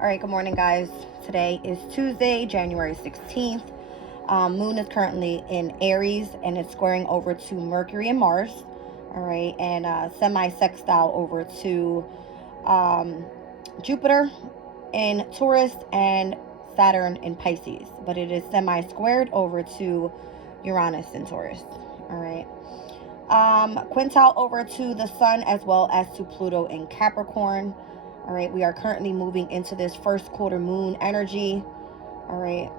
All right, good morning, guys. Today is Tuesday, January 16th. Moon is currently in Aries and it's squaring over to Mercury and Mars. All right, and semi-sextile over to Jupiter in Taurus and Saturn in Pisces. But it is semi-squared over to Uranus in Taurus. All right. Quintile over to the Sun as well as to Pluto in Capricorn. All right, we are currently moving into this first quarter moon energy. All right.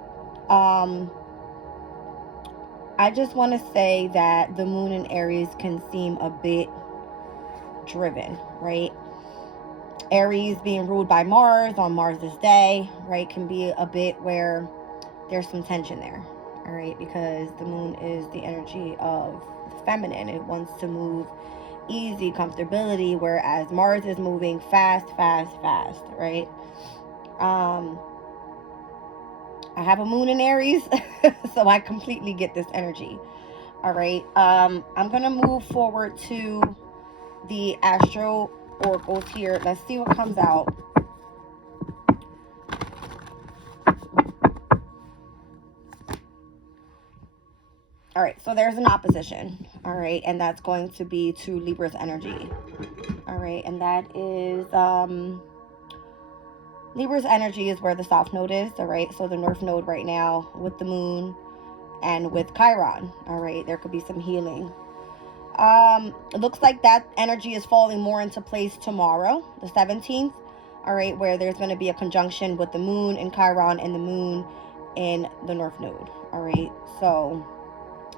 I just want to say that the moon in Aries can seem a bit driven, right? Aries being ruled by Mars on Mars's day, right, can be a bit where there's some tension there, all right, because the moon is the energy of the feminine. It wants to move easy, comfortability, whereas Mars is moving fast, right? I have a moon in Aries, so I completely get this energy. All right. I'm going to move forward to the astro oracles here. Let's see what comes out. All right, so there's an opposition, all right, and that's going to be to Libra's energy, all right, and that is, Libra's energy is where the South Node is, all right, so the North Node right now with the Moon and with Chiron, all right, there could be some healing. It looks like that energy is falling more into place tomorrow, the 17th, all right, where there's going to be a conjunction with the Moon and Chiron and the Moon in the North Node, all right, so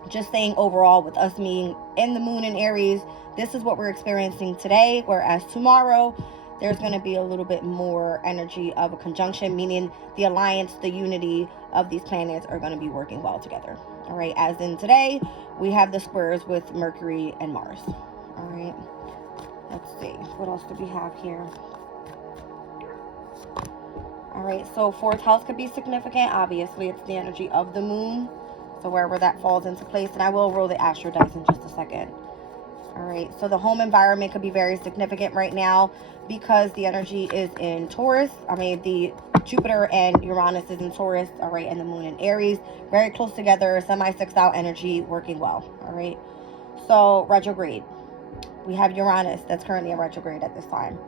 just saying overall with us being in the moon in Aries, this is what we're experiencing today, whereas tomorrow there's going to be a little bit more energy of a conjunction, meaning the alliance, the unity of these planets are going to be working well together. All right, as in today we have the squares with Mercury and Mars. All right, let's see what else do we have here. All right, so fourth house could be significant. Obviously it's the energy of the moon, so wherever that falls into place, and I will roll the astro dice in just a second. All right, so the home environment could be very significant right now because the energy is in Taurus. I mean, the Jupiter and Uranus is in Taurus, all right, and the moon in Aries, very close together, semi-sextile energy working well, all right. So retrograde, we have Uranus that's currently in retrograde at this time,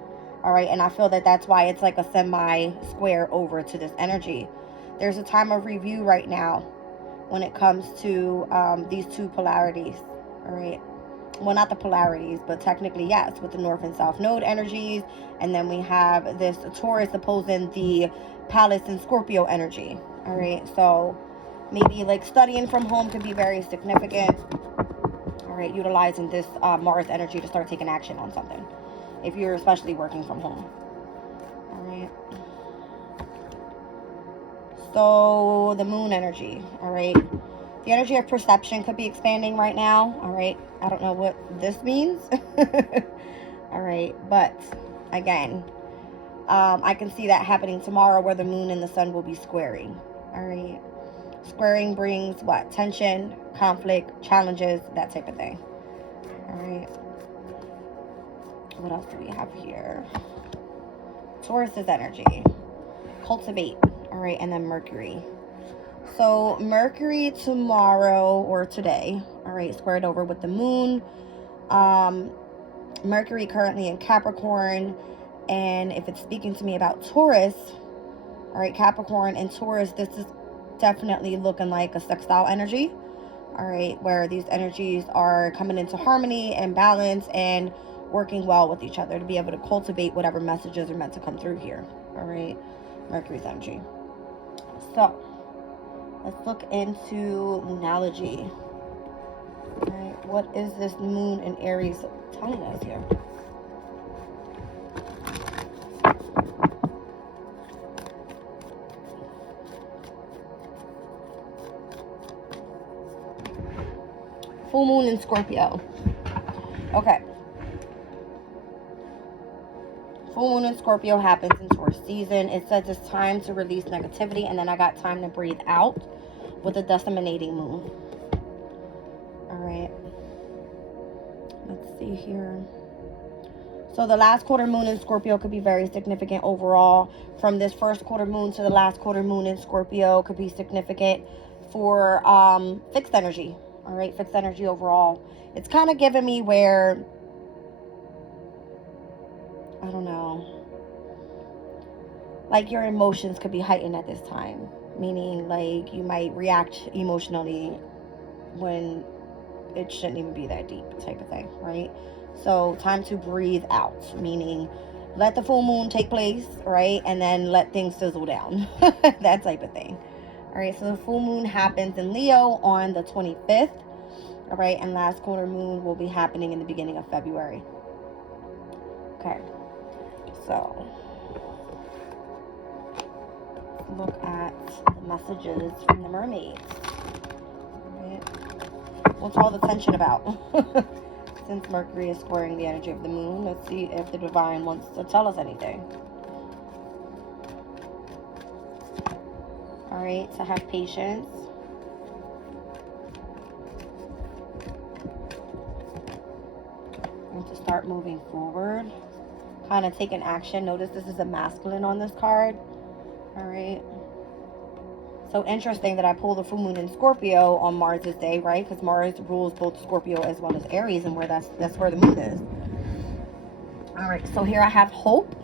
all right, and I feel that that's why it's like a semi-square over to this energy. There's a time of review right now when it comes to these two polarities, all right. Well, not the polarities, but technically yes, with the North and South Node energies, and then we have this Taurus opposing the Palace and Scorpio energy, all right. So maybe like studying from home could be very significant, all right, utilizing this Mars energy to start taking action on something if you're especially working from home, all right. So the moon energy, all right, the energy of perception could be expanding right now, all right. I don't know what this means. All right, but again, I can see that happening tomorrow where the moon and the sun will be squaring, all right. Squaring brings what? Tension, conflict, challenges, that type of thing, all right. What else do we have here? Taurus's energy, cultivate, all right, and then Mercury. So Mercury tomorrow or today, all right, squared over with the moon. Mercury currently in Capricorn, and if it's speaking to me about Taurus, all right, Capricorn and Taurus, this is definitely looking like a sextile energy, all right, where these energies are coming into harmony and balance and working well with each other to be able to cultivate whatever messages are meant to come through here, all right, Mercury's energy. So let's look into moonology. All right, what is this moon in Aries telling us here? Full moon in Scorpio. Okay. Full moon in Scorpio happens in Taurus season. It says it's time to release negativity, and then I got time to breathe out with a disseminating moon. All right. Let's see here. So the last quarter moon in Scorpio could be very significant overall. From this first quarter moon to the last quarter moon in Scorpio could be significant for fixed energy. All right, fixed energy overall. It's kind of giving me where, I don't know, like your emotions could be heightened at this time. Meaning like you might react emotionally when it shouldn't even be that deep, type of thing, right? So time to breathe out, meaning let the full moon take place, right? And then let things sizzle down, that type of thing. All right, so the full moon happens in Leo on the 25th, all right? And last quarter moon will be happening in the beginning of February. Okay, so look at the messages from the mermaids. All right. What's all the tension about? Since Mercury is squaring the energy of the moon, let's see if the divine wants to tell us anything. All right, so have patience. And to start moving forward, kind of taking action. Notice this is a masculine on this card. All right. So interesting that I pulled the full moon in Scorpio on Mars's day, right? Because Mars rules both Scorpio as well as Aries, and where that's where the moon is. All right, so here I have hope.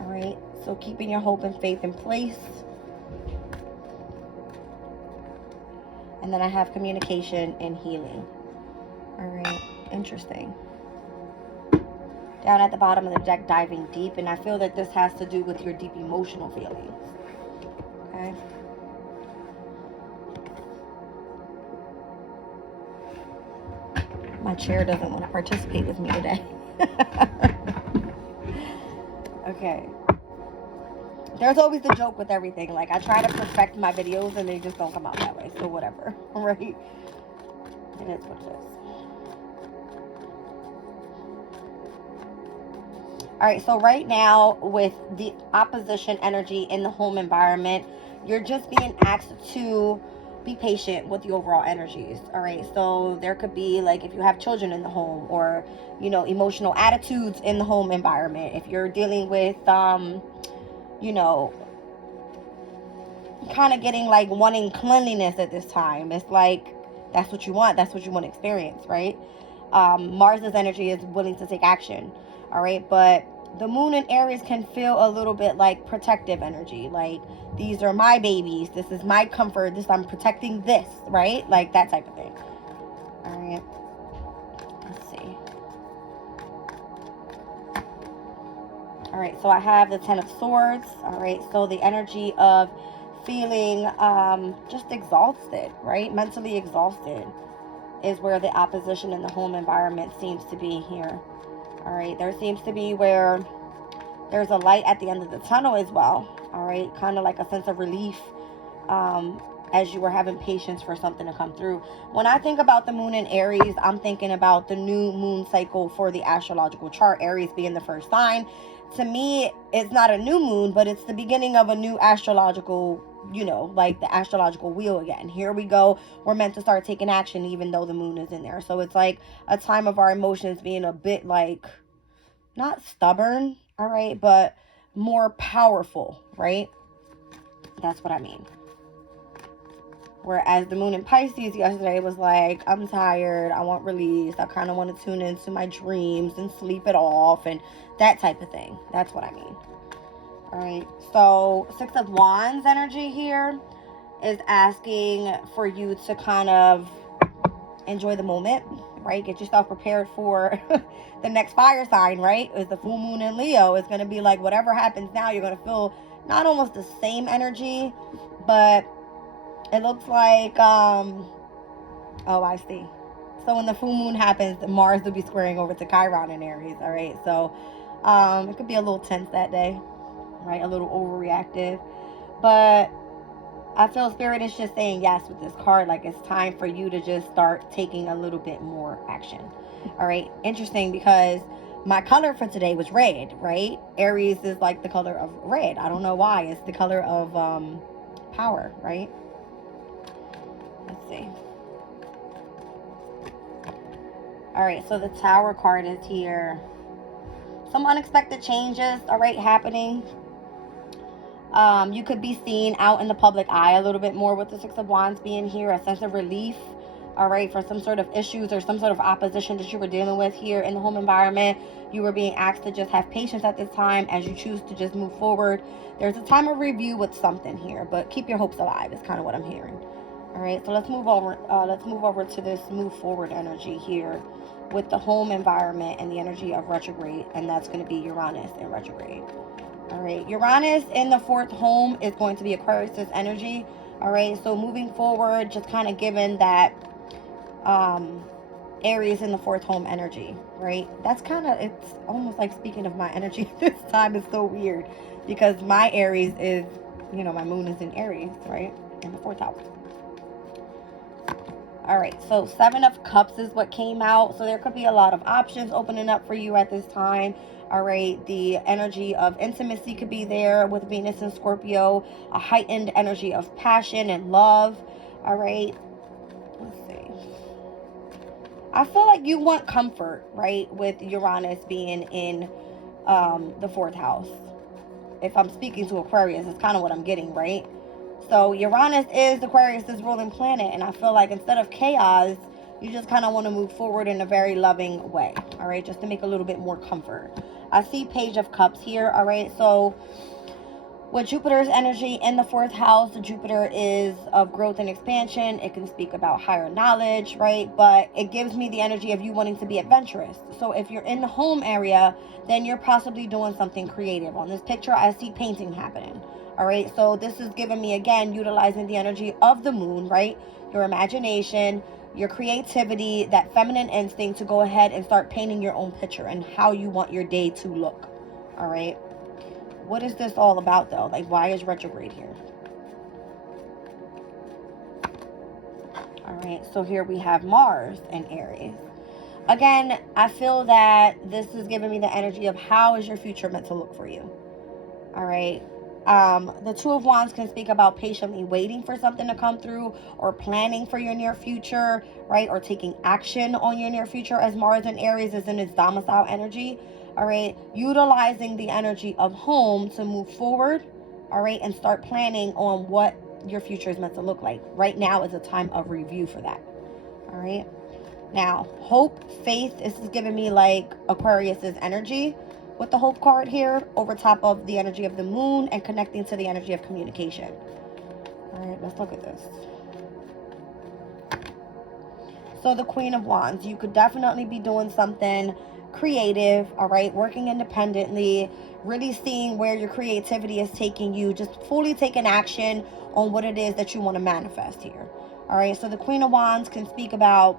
All right, so keeping your hope and faith in place. And then I have communication and healing. All right, interesting. Down at the bottom of the deck, diving deep, and I feel that this has to do with your deep emotional feelings. Okay. My chair doesn't want to participate with me today. Okay. There's always the joke with everything. Like, I try to perfect my videos and they just don't come out that way. So whatever. Right? It is what it is. All right. So right now, with the opposition energy in the home environment, you're just being asked to be patient with the overall energies. All right. So there could be, like, if you have children in the home, or, you know, emotional attitudes in the home environment. If you're dealing with, you know, kind of getting like wanting cleanliness at this time. It's like, that's what you want. That's what you want to experience, right? Mars's energy is willing to take action. All right. But the moon in Aries can feel a little bit like protective energy. Like, these are my babies. This is my comfort. I'm protecting this, right? Like that type of thing. All right. Let's see. All right. So I have the 10 of Swords. All right. So the energy of feeling just exhausted, right? Mentally exhausted is where the opposition in the home environment seems to be here. All right. There seems to be where there's a light at the end of the tunnel as well. All right. Kind of like a sense of relief as you were having patience for something to come through. When I think about the moon in Aries, I'm thinking about the new moon cycle for the astrological chart, Aries being the first sign. To me, it's not a new moon, but it's the beginning of a new astrological, you know, like the astrological wheel again. Here we go. We're meant to start taking action even though the moon is in there. So it's like a time of our emotions being a bit like, not stubborn, all right, but more powerful, right? That's what I mean. Whereas the moon in Pisces yesterday was like, I'm tired, I want release, I kind of want to tune into my dreams and sleep it off, and that type of thing. That's what I mean. All right, so 6 of Wands energy here is asking for you to kind of enjoy the moment, right? Get yourself prepared for the next fire sign, right? Is the full moon in Leo. It's going to be like whatever happens now, you're going to feel not almost the same energy, but it looks like, oh, I see. So when the full moon happens, Mars will be squaring over to Chiron in Aries, all right? So it could be a little tense that day, right? A little overreactive. But I feel Spirit is just saying yes with this card. Like, it's time for you to just start taking a little bit more action, all right? Interesting, because my color for today was red, right? Aries is like the color of red. I don't know why. It's the color of power, right? Let's see. All right, so the Tower card is here. some unexpected changes, all right, happening. You could be seen out in the public eye a little bit more with the Six of Wands being here, a sense of relief, all right, for some sort of issues or some sort of opposition that you were dealing with here in the home environment. You were being asked to just have patience at this time as you choose to just move forward. There's a time of review with something here, but keep your hopes alive is kind of what I'm hearing. All right, so let's move over. Let's move over to this move forward energy here with the home environment and the energy of retrograde, and that's going to be Uranus in retrograde. All right, Uranus in the 4th home is going to be Aquarius's energy. All right, so moving forward, just kind of given that Aries in the 4th home energy, right? That's kind of, it's almost like speaking of my energy this time is so weird because my Aries is, you know, my moon is in Aries, right? In the 4th house. All right, so 7 of Cups is what came out. So there could be a lot of options opening up for you at this time. All right, the energy of intimacy could be there with Venus and Scorpio, a heightened energy of passion and love. All right, let's see. I feel like you want comfort, right, with Uranus being in the 4th house. If I'm speaking to Aquarius, it's kind of what I'm getting, right? So Uranus is Aquarius's ruling planet, and I feel like instead of chaos, you just kind of want to move forward in a very loving way, all right, just to make a little bit more comfort. I see Page of Cups here, all right, so with Jupiter's energy in the 4th house, Jupiter is of growth and expansion. It can speak about higher knowledge, right? But it gives me the energy of you wanting to be adventurous. So if you're in the home area, then you're possibly doing something creative. On this picture, I see painting happening. All right, so this is giving me, again, utilizing the energy of the moon, right? Your imagination, your creativity, that feminine instinct to go ahead and start painting your own picture and how you want your day to look. All right. What is this all about, though? Like, why is retrograde here? All right, so here we have Mars in Aries. Again, I feel that this is giving me the energy of how is your future meant to look for you. All right. The Two of Wands can speak about patiently waiting for something to come through or planning for your near future, right? Or taking action on your near future, as Mars in Aries is in its domicile energy. All right, utilizing the energy of home to move forward, all right, and start planning on what your future is meant to look like. Right now is a time of review for that. All right, now hope, faith, this is giving me like Aquarius's energy with the hope card here over top of the energy of the moon and connecting to the energy of communication. All right, let's look at this. So the Queen of Wands, you could definitely be doing something creative, all right, working independently, really seeing where your creativity is taking you, just fully taking action on what it is that you want to manifest here. All right, so the Queen of Wands can speak about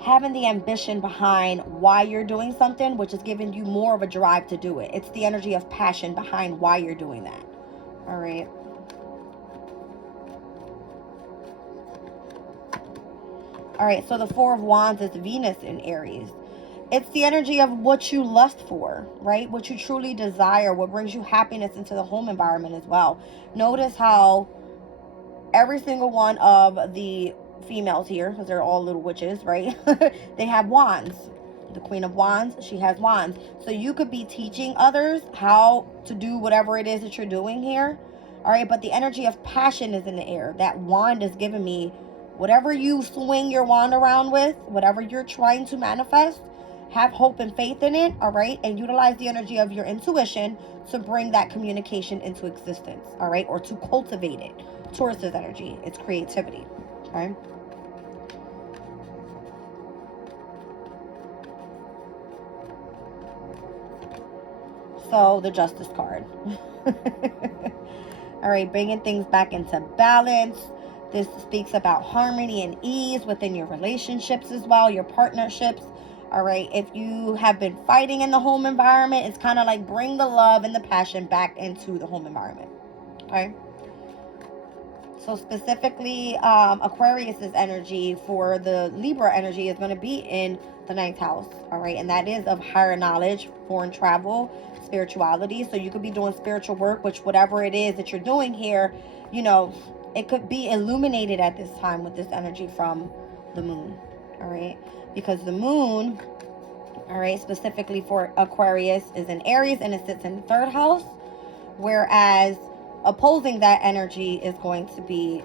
having the ambition behind why you're doing something, which is giving you more of a drive to do it. It's the energy of passion behind why you're doing that. All right. All right, so the Four of Wands is Venus in Aries. It's the energy of what you lust for, right? What you truly desire, what brings you happiness into the home environment as well. Notice how every single one of the females here, because they're all little witches, right? They have wands. The Queen of Wands, she has wands. So you could be teaching others how to do whatever it is that you're doing here. All right, but the energy of passion is in the air. That wand is giving me whatever you swing your wand around with, whatever you're trying to manifest, have hope and faith in it, all right? And utilize the energy of your intuition to bring that communication into existence, all right? Or to cultivate it. Taurus's energy, it's creativity, okay? So the Justice card. All right, bringing things back into balance. This speaks about harmony and ease within your relationships as well, your partnerships. All right, if you have been fighting in the home environment, it's kind of like bring the love and the passion back into the home environment. Okay. So specifically, Aquarius's energy for the Libra energy is going to be in the 9th house. All right, and that is of higher knowledge, foreign travel, spirituality. So you could be doing spiritual work, which whatever it is that you're doing here, you know, it could be illuminated at this time with this energy from the moon. All right, because the moon All right, specifically for Aquarius is in Aries and it sits in the 3rd house, whereas opposing that energy is going to be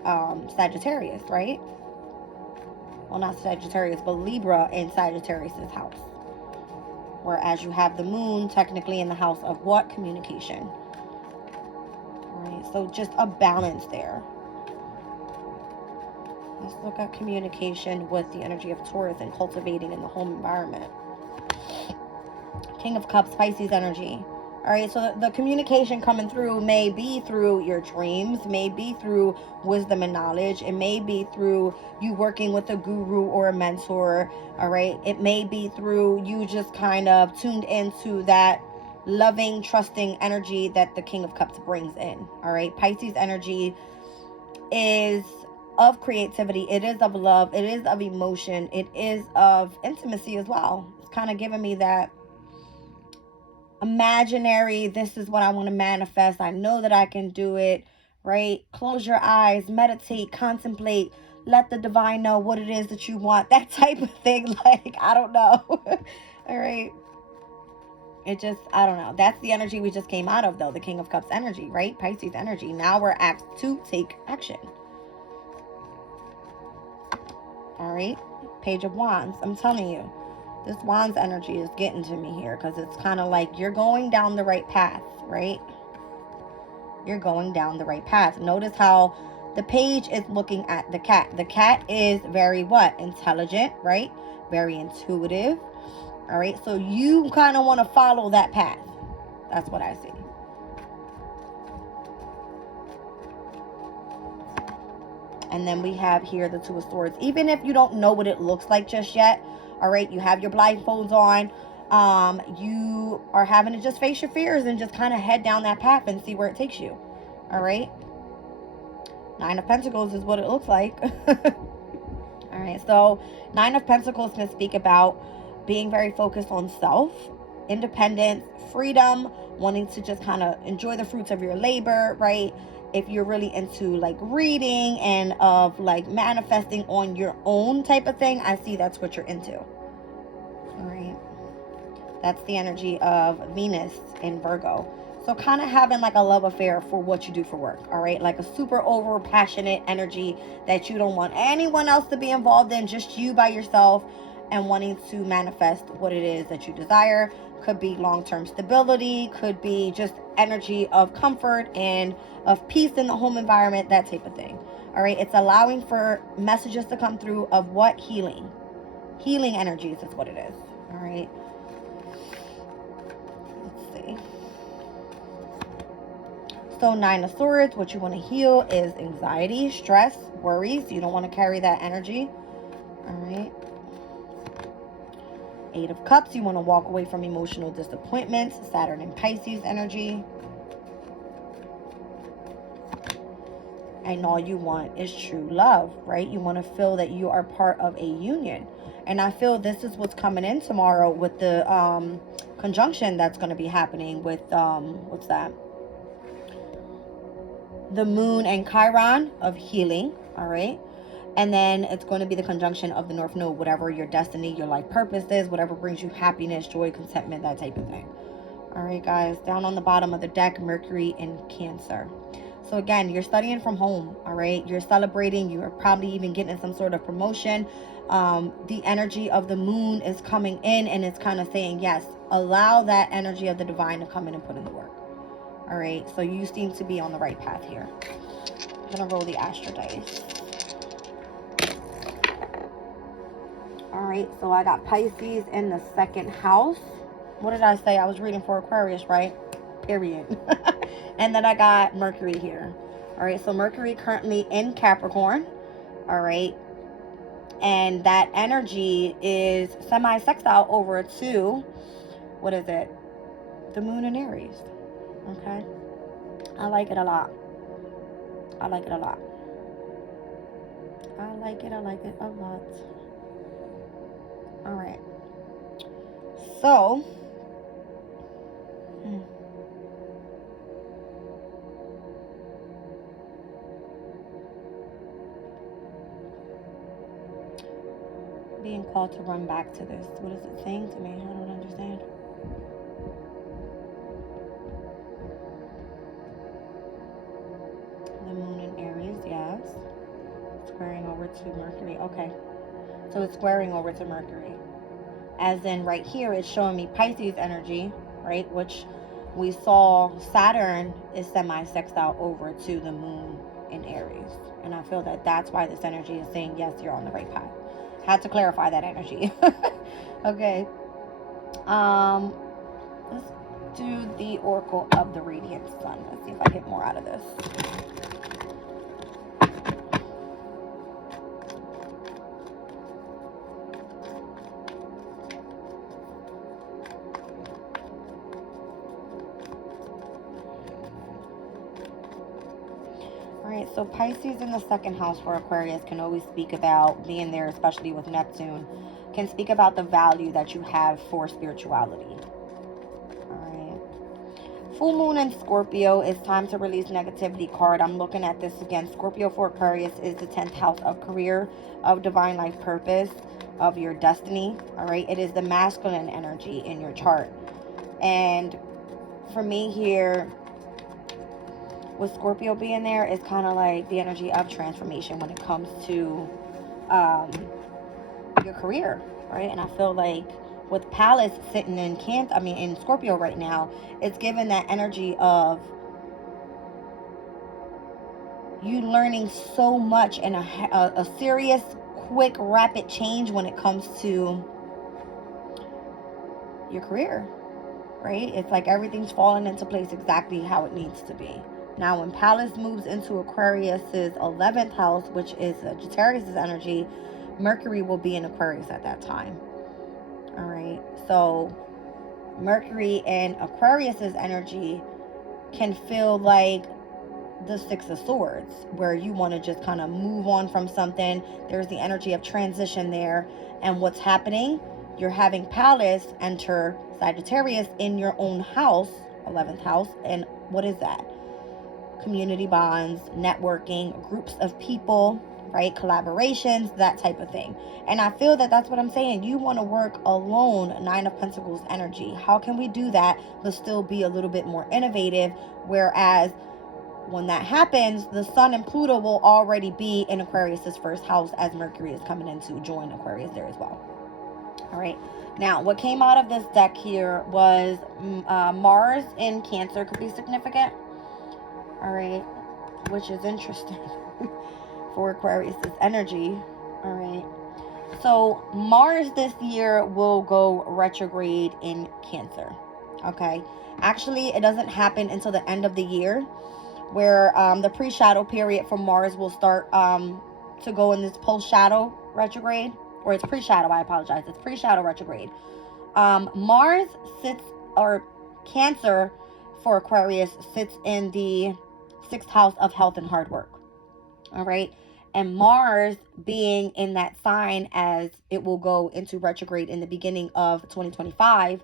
Sagittarius, right? Well, not Sagittarius, but Libra in Sagittarius's house. Whereas you have the moon technically in the house of what? Communication. All right, so just a balance there. Let's look at communication with the energy of Taurus and cultivating in the home environment. King of Cups, Pisces energy. All right, so the communication coming through may be through your dreams, may be through wisdom and knowledge. It may be through you working with a guru or a mentor. All right, it may be through you just kind of tuned into that loving, trusting energy that the King of Cups brings in. All right, Pisces energy is of creativity. It is of love. It is of emotion. It is of intimacy as well. It's kind of giving me that imaginary, this is what I want to manifest. I know that I can do it, right? Close your eyes, meditate, contemplate, let the divine know what it is that you want. That type of thing. Like, I don't know. All right. It just, I don't know. That's the energy we just came out of, though. The King of Cups energy, right? Pisces energy. Now we're asked to take action. All right. Page of Wands. I'm telling you, this Wands energy is getting to me here because it's kind of like you're going down the right path, right? You're going down the right path. Notice how the page is looking at the cat. The cat is very what? Intelligent, right? Very intuitive. All right. So you kind of want to follow that path. That's what I see. And then we have here the Two of Swords. Even if you don't know what it looks like just yet, all right, you have your blindfolds on. You are having to just face your fears and just kind of head down that path and see where it takes you. All right. 9 of Pentacles is what it looks like. All right. So 9 of Pentacles can speak about being very focused on self, independence, freedom, wanting to just kind of enjoy the fruits of your labor, right? If you're really into like reading and of like manifesting on your own type of thing, I see that's what you're into. All right. That's the energy of Venus in Virgo. So kind of having like a love affair for what you do for work. All right. Like a super over passionate energy that you don't want anyone else to be involved in, just you by yourself, and wanting to manifest what it is that you desire. Could be long-term stability, could be just energy of comfort and of peace in the home environment, that type of thing. All right. It's allowing for messages to come through of what? Healing energies is what it is. All right. Let's see. So 9 of Swords, what you want to heal is anxiety, stress, worries. You don't want to carry that energy. All right. 8 of Cups, you want to walk away from emotional disappointments. Saturn and Pisces energy. And all you want is true love, right? You want to feel that you are part of a union. And I feel this is what's coming in tomorrow with the conjunction that's going to be happening with, what's that? The moon and Chiron of healing, all right? And then it's going to be the conjunction of the North Node, whatever your destiny, your life purpose is, whatever brings you happiness, joy, contentment, that type of thing. All right, guys, down on the bottom of the deck, Mercury in Cancer. So again, you're studying from home, all right? You're celebrating. You're probably even getting some sort of promotion. The energy of the moon is coming in and it's kind of saying, yes, allow that energy of the divine to come in and put in the work. All right, so you seem to be on the right path here. I'm going to roll the Astro dice. All right, so I got Pisces in the 2nd house. What did I say? I was reading for Aquarius, right? Period. And then I got Mercury here. All right, so Mercury currently in Capricorn. All right. And that energy is semi-sextile over to, what is it? The moon in Aries. Okay. I like it a lot. I like it a lot. I like it a lot. All right. So, being called to run back to this? What is it saying to me? I don't understand. The moon in Aries, yes. Squaring over to Mercury. Okay. So it's squaring over to Mercury. As in right here, it's showing me Pisces energy, right? Which we saw Saturn is semi-sextile over to the moon in Aries. And I feel that that's why this energy is saying, yes, you're on the right path. Had to clarify that energy. Okay. Let's do the Oracle of the Radiant Sun. Let's see if I get more out of this. Alright, so Pisces in the second house for Aquarius can always speak about being there, especially with Neptune, can speak about the value that you have for spirituality. Alright. Full moon in Scorpio, it's time to release negativity card. I'm looking at this again. Scorpio for Aquarius is the 10th house of career, of divine life purpose, of your destiny. Alright, it is the masculine energy in your chart. And for me here, with Scorpio being there, it's kind of like the energy of transformation when it comes to your career, right? And I feel like with Palace sitting in Scorpio right now, it's given that energy of you learning so much and a serious, quick, rapid change when it comes to your career, right? It's like everything's falling into place exactly how it needs to be. Now, when Palace moves into Aquarius's 11th house, which is Sagittarius's energy, Mercury will be in Aquarius at that time. All right. So Mercury and Aquarius's energy can feel like the Six of Swords, where you want to just kind of move on from something. There's the energy of transition there. And what's happening? You're having Palace enter Sagittarius in your own house, 11th house. And what is that? Community bonds, networking, groups of people, right? Collaborations, that type of thing. And I feel that that's what I'm saying. You want to work alone, Nine of Pentacles energy. How can we do that but still be a little bit more innovative? Whereas when that happens, the Sun and Pluto will already be in Aquarius's first house as Mercury is coming in to join Aquarius there as well. All right. Now, what came out of this deck here was Mars in Cancer could be significant. All right, which is interesting for Aquarius's energy. All right, so Mars this year will go retrograde in Cancer. Okay, actually, it doesn't happen until the end of the year, where the pre-shadow period for Mars will start to go in this post-shadow retrograde, or it's pre-shadow. I apologize. It's pre-shadow retrograde. Mars sits, or Cancer for Aquarius sits in the 6th house of health and hard work. All right. And Mars being in that sign as it will go into retrograde in the beginning of 2025.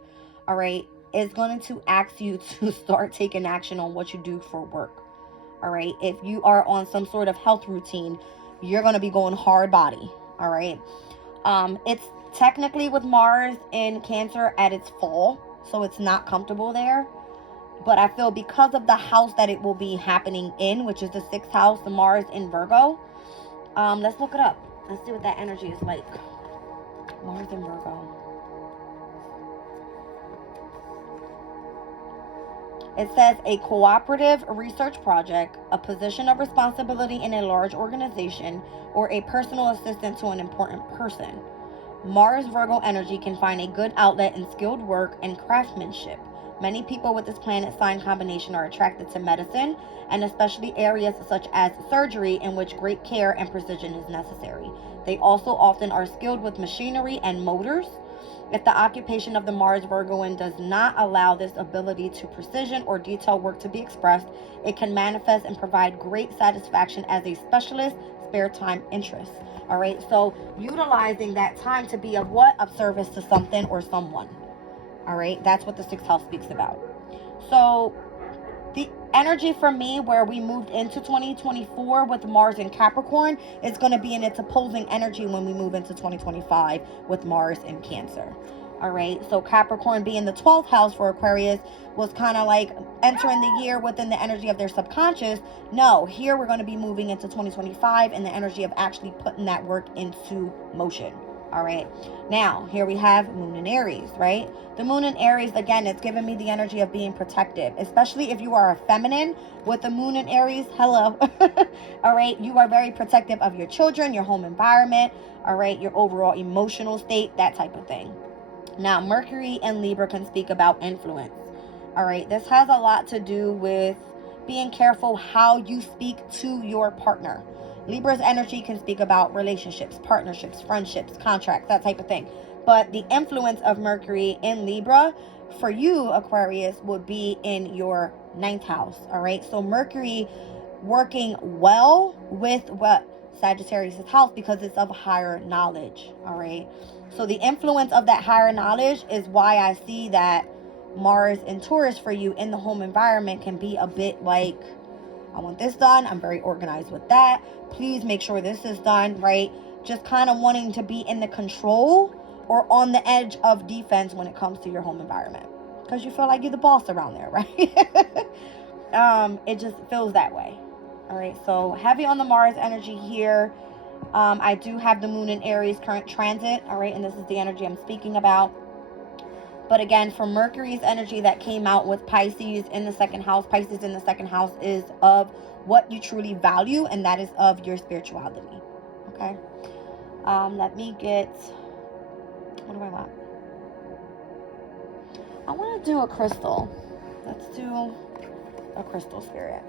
All right. Is going to ask you to start taking action on what you do for work. All right. If you are on some sort of health routine, you're going to be going hard body. All right. It's technically with Mars in Cancer at its fall, so it's not comfortable there. But I feel because of the house that it will be happening in, which is the 6th house, the Mars in Virgo. Let's look it up. Let's see what that energy is like. Mars in Virgo. It says a cooperative research project, a position of responsibility in a large organization, or a personal assistant to an important person. Mars Virgo energy can find a good outlet in skilled work and craftsmanship. Many people with this planet sign combination are attracted to medicine, and especially areas such as surgery in which great care and precision is necessary. They also often are skilled with machinery and motors. If the occupation of the Mars Virgoan does not allow this ability to precision or detail work to be expressed, it can manifest and provide great satisfaction as a specialist spare time interest. All right, so utilizing that time to be of what? Of service to something or someone. All right, that's what the 6th house speaks about. So The energy for me where we moved into 2024 with Mars in Capricorn is going to be in its opposing energy when we move into 2025 with Mars in Cancer. All right, so Capricorn being the 12th house for Aquarius was kind of like entering the year within the energy of their subconscious. No, here we're going to be moving into 2025 in the energy of actually putting that work into motion. All right, now here we have Moon in Aries, right? The Moon in Aries, again, it's giving me the energy of being protective, especially if you are a feminine with the Moon in Aries. Hello. All right, you are very protective of your children, your home environment, all right, your overall emotional state, that type of thing. Now, Mercury and Libra can speak about influence. All right, this has a lot to do with being careful how you speak to your partner. Libra's energy can speak about relationships, partnerships, friendships, contracts, that type of thing. But the influence of Mercury in Libra for you, Aquarius, would be in your 9th house. All right, so Mercury working well with what Sagittarius' house because it's of higher knowledge. All right, so the influence of that higher knowledge is why I see that Mars in Taurus for you in the home environment can be a bit like, I want this done, I'm very organized with that, please make sure this is done, right? Just kind of wanting to be in the control or on the edge of defense when it comes to your home environment because you feel like you're the boss around there, right? It just feels that way. All right, so heavy on the Mars energy here. I do have the Moon in Aries current transit, all right, and this is the energy I'm speaking about. But again, for Mercury's energy that came out with Pisces in the 2nd house, Pisces in the 2nd house is of what you truly value, and that is of your spirituality, okay? Let me get, what do I want? I want to do a crystal. Let's do a crystal, spirit.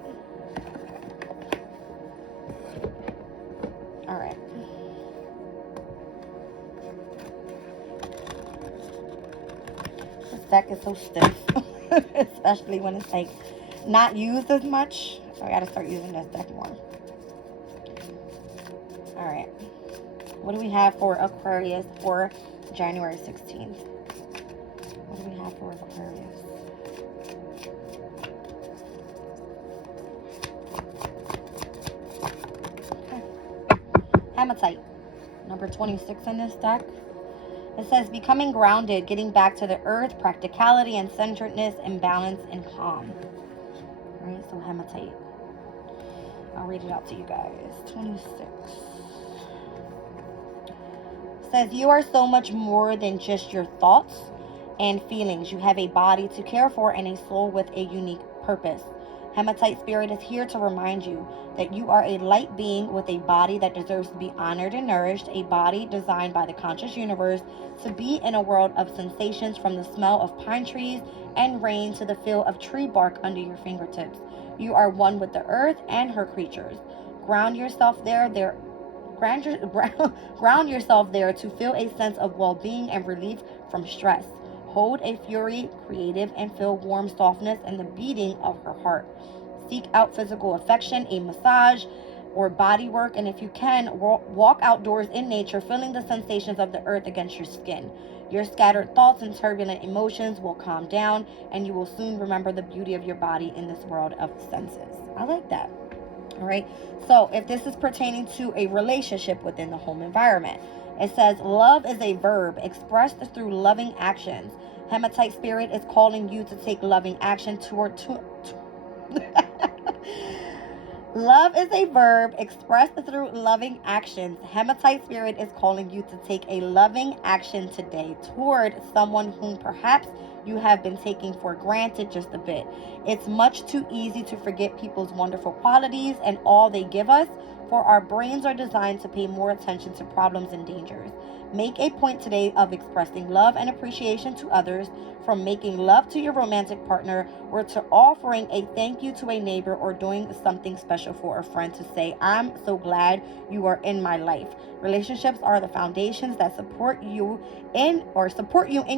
All right. This deck is so stiff, especially when it's like not used as much. So I got to start using this deck more. All right. What do we have for Aquarius for January 16th? What do we have for Aquarius? Okay. Hematite, number 26 in this deck. It says, becoming grounded, getting back to the earth, practicality and centeredness, and balance and calm. All right, so hematite. I'll read it out to you guys. 26. It says, you are so much more than just your thoughts and feelings. You have a body to care for and a soul with a unique purpose. Hematite spirit is here to remind you that you are a light being with a body that deserves to be honored and nourished, a body designed by the conscious universe to be in a world of sensations, from the smell of pine trees and rain to the feel of tree bark under your fingertips. You are one with the earth and her creatures. Ground yourself ground yourself there to feel a sense of well-being and relief from stress. Hold a fury, creative, and feel warm softness in the beating of her heart. Seek out physical affection, a massage, or body work, and if you can, walk outdoors in nature, feeling the sensations of the earth against your skin. Your scattered thoughts and turbulent emotions will calm down, and you will soon remember the beauty of your body in this world of senses. I like that. All right, so if this is pertaining to a relationship within the home environment, it says, love is a verb expressed through loving actions. Hematite spirit is calling you to take loving action toward Love is a verb expressed through loving actions. Hematite spirit is calling you to take a loving action today toward someone whom perhaps you have been taking for granted just a bit. It's much too easy to forget people's wonderful qualities and all they give us, for our brains are designed to pay more attention to problems and dangers. Make a point today of expressing love and appreciation to others, from making love to your romantic partner or to offering a thank you to a neighbor or doing something special for a friend to say, I'm so glad you are in my life. Relationships are the foundations that support you in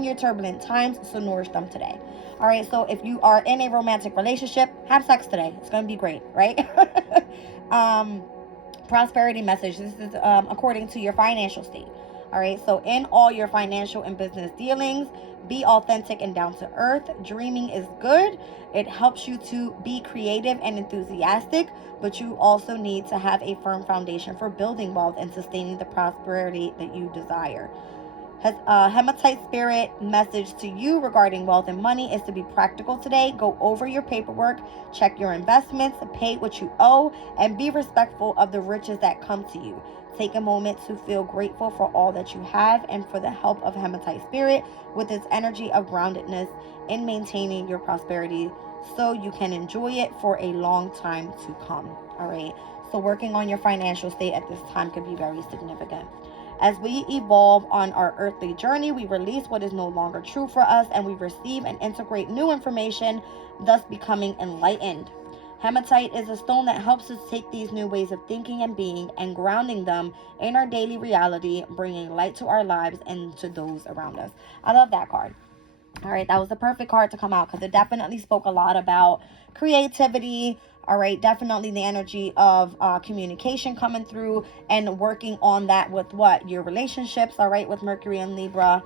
your turbulent times, so nourish them today. All right, so if you are in a romantic relationship, have sex today. It's going to be great, right? Prosperity message. This is according to your financial state. All right, so in all your financial and business dealings, be authentic and down to earth. Dreaming is good. It helps you to be creative and enthusiastic, but you also need to have a firm foundation for building wealth and sustaining the prosperity that you desire. Hematite spirit message to you regarding wealth and money is to be practical today. Go over your paperwork, check your investments, pay what you owe, and be respectful of the riches that come to you. Take a moment to feel grateful for all that you have and for the help of Hematite spirit with its energy of groundedness in maintaining your prosperity so you can enjoy it for a long time to come. All right. So working on your financial state at this time could be very significant. As we evolve on our earthly journey, we release what is no longer true for us and we receive and integrate new information, thus becoming enlightened. Hematite is a stone that helps us take these new ways of thinking and being and grounding them in our daily reality, bringing light to our lives and to those around us. I love that card. All right, that was the perfect card to come out because it definitely spoke a lot about creativity. All right, definitely the energy of communication coming through and working on that with what? Your relationships, all right, with Mercury and Libra.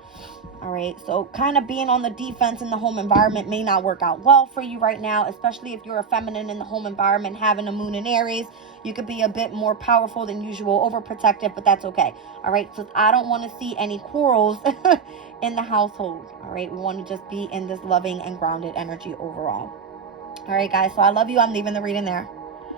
All right, so kind of being on the defense in the home environment may not work out well for you right now, especially if you're a feminine in the home environment having a moon in Aries. You could be a bit more powerful than usual, overprotective, but that's okay. All right, so I don't want to see any quarrels in the household. All right, we want to just be in this loving and grounded energy overall. All right, guys, so I love you. I'm leaving the reading there.